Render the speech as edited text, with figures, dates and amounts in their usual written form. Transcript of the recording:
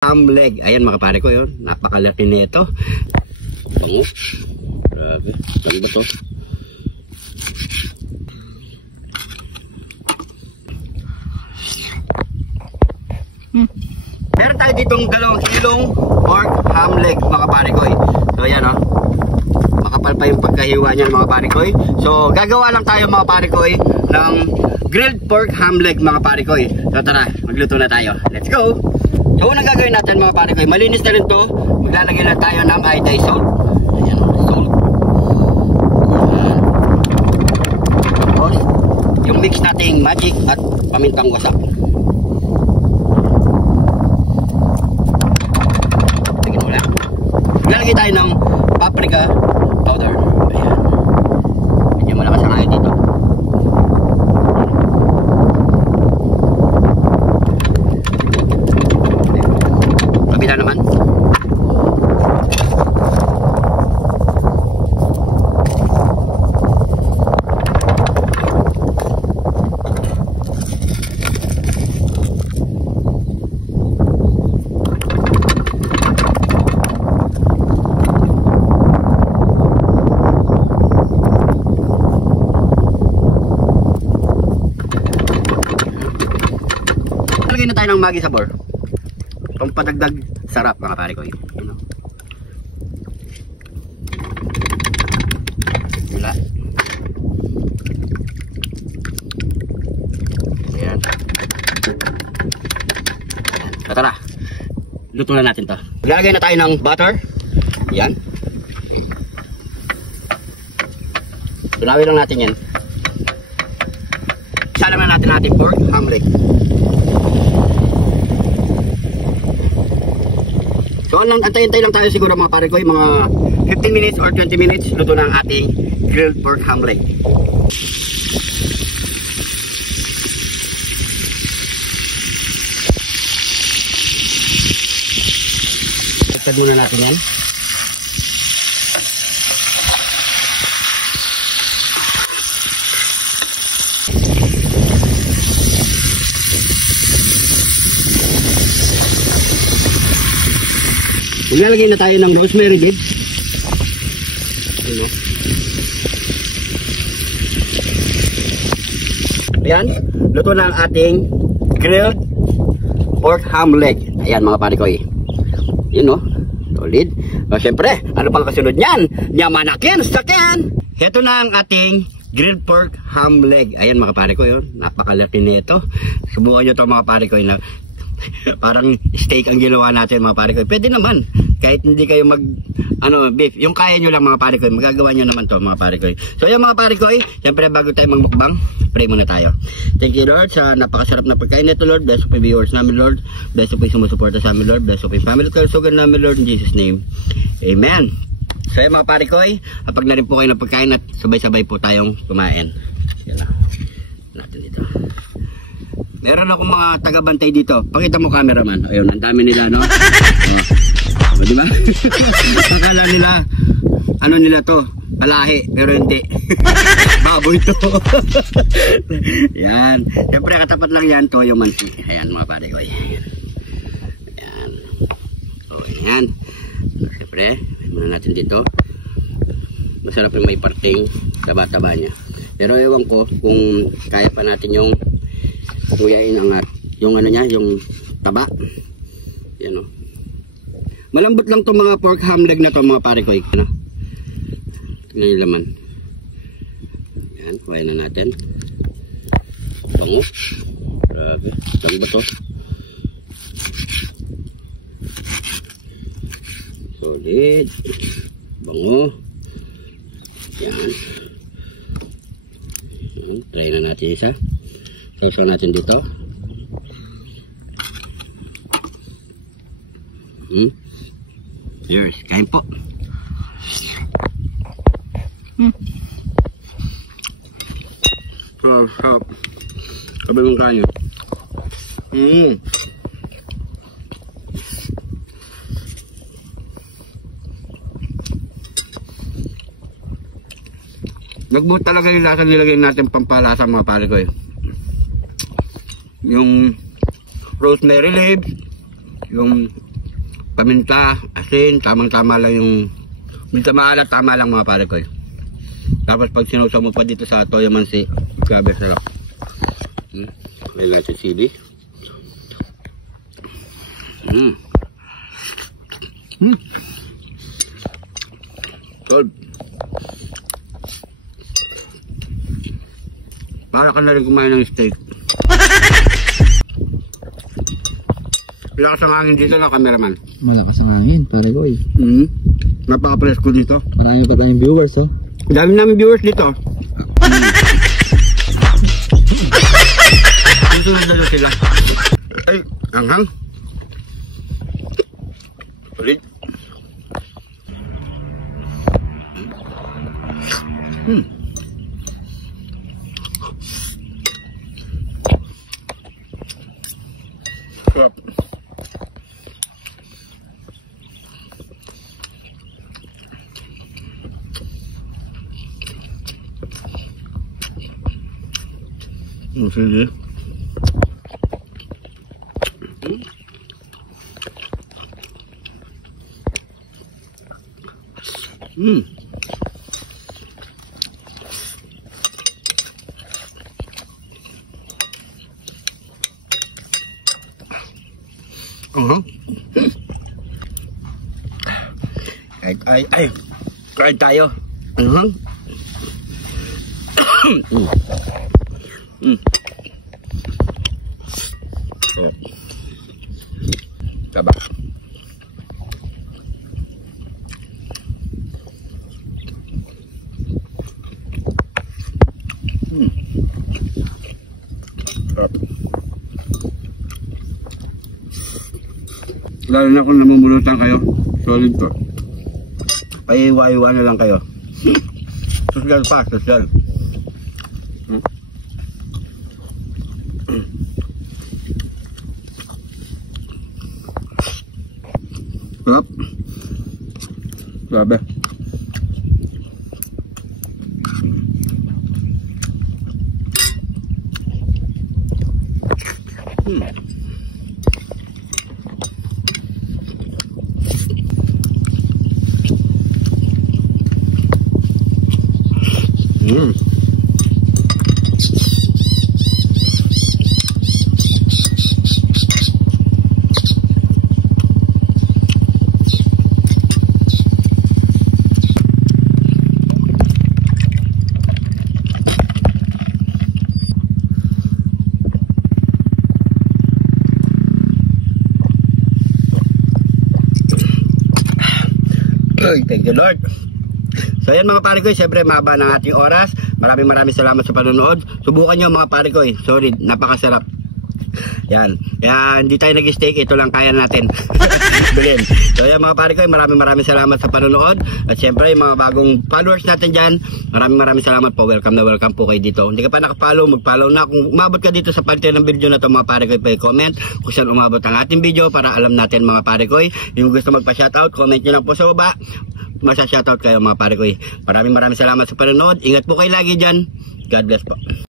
ham leg. Ayan mga pare ko yun. Napakalaki nito. Bango. Grabe. Saan ba to? Meron tayo ditong 2 kilong pork ham leg mga pare ko. So ayan o. Makapal pa yung pagkahiwa niyan mga pare ko. So gagawa lang tayo mga pare ko ng grilled pork ham leg mga pare ko. So tara, magluto na tayo. Let's go! So unang gagawin natin mga pare ko, malinis na rin to. Maglalagay lang tayo ng iodized salt. Ayan, salt. Ayan. Tapos yung mix nating magic at pamintang wasak. Tingnan mo lang. Maglalagay tayo ng paprika powder. Ayan. Medyo malakas ang ayo dito. Kabila naman. Lagyan na tayo ng Maggi sabor. Pampadagdag sarap mga pare ko. Wala. Ayan. So tara. Luto na natin to. Lagay na tayo ng butter. Ayan. Tunawin lang natin yan. Isa lang na natin ating pork ham leg. So antay-antay lang tayo siguro mga pare ko, mga 15 minutes or 20 minutes luto na ang ating grilled pork ham leg. Tagtad muna natin yan. Maglalagay na tayo ng rosemary bits. Ayan, luto na ang ating grilled pork ham leg. Ayan mga pare ko. Yun o, solid. O syempre, ano pang kasunod niyan? Nyamanakin, sakin! Ito na ang ating grilled pork ham leg. Ayan mga pare ko yun. Napakalaki nito. Subukan nyo ito mga pare ko. Parang steak ang ginawa natin mga pare ko. Pwede naman. Kahit hindi kayo beef. Yung kaya nyo lang mga pare ko. Magagawa nyo naman to mga pare ko. So yan mga pare ko. Siyempre bago tayo magmukbang, pray muna tayo. Thank you Lord sa napakasarap na pagkain nito Lord. Bless po yung viewers namin Lord. Bless po yung sumusuporta sa amin Lord. Bless po yung family kalsugan namin Lord. In Jesus name. Amen. So yan mga pare ko. Kapag na rin po kayo ng pagkain at sabay-sabay po tayong kumain. Yan na. Natin dito. Meron akong mga taga-bantay dito. Pakita mo cameraman. Ayun, ang dami nila, no? O, diba? Akala nila, ano nila to? Palahi, pero hindi. Baboy to. Yan. Siyempre, katapat lang yan, toyo mansi. Ayan, mga pare ko. Ayan. O, ayan. Siyempre, muna natin dito. Masarap yung may parting taba-taba niya. Pero ewan ko kung kaya pa natin yung tuyain ang yung ano niya, yung taba. Yan o. Malambot lang itong mga pork ham leg na to mga pare ko. Ano? Tingnan yung laman. Yan, kuhain na natin. Bango. Grabe. Saan ba to? Solid. Bango. Yan. Try na natin isa. Sausaw natin dito. Cheers. Kain po. Sarap. Kabalong kayo. Nagbuot talaga yung lasa nilagay natin pampalasa mga pare ko eh. Yung rosemary leaves, yung paminta, asin, tamang-tama lang yung minta maalat, tama lang mga pare ko. Tapos pag sinusaw mo pa dito sa toyo mansi, grabe sarap. Lagay sa chili. Good. Para ka na rin kumain ng steak. Lakas ang hangin dito ng cameraman. Malakas ang hangin, pare ko eh. Napaka-presko dito. Marami pa tayong viewers, oh. Dami namin viewers dito. Sunod na sila. Ay, anghang. Ulit. Sarap. Sige. Ay, kain tayo. Taba. Lalo na kung namumulutan kayo, solid to. Paiwa-iwa na lang kayo. Social pa, social. Sarap. Grabe. Thank you Lord. So yan mga pare ko, siyempre mahaba ng ating oras. Maraming salamat sa panonood. Subukan nyo mga pare ko, sorry, napakasarap. Yan, hindi tayo nag-steak, ito lang kaya natin. Bilhin. So yan mga pare ko, maraming salamat sa panonood. At siyempre yung mga bagong followers natin dyan, maraming salamat po. Welcome na welcome po kayo dito. Hindi ka pa nakapollow, mag-follow na. Kung umabot ka dito sa parte ng video na to mga pare ko, pa-comment kung saan umabot ang ating video para alam natin mga pare ko. Yung gusto magpa-shoutout, comment nyo lang po sa baba. Masya-shoutout kayo mga pare ko. Maraming salamat sa panonood. Ingat po kayo lagi dyan. God bless po.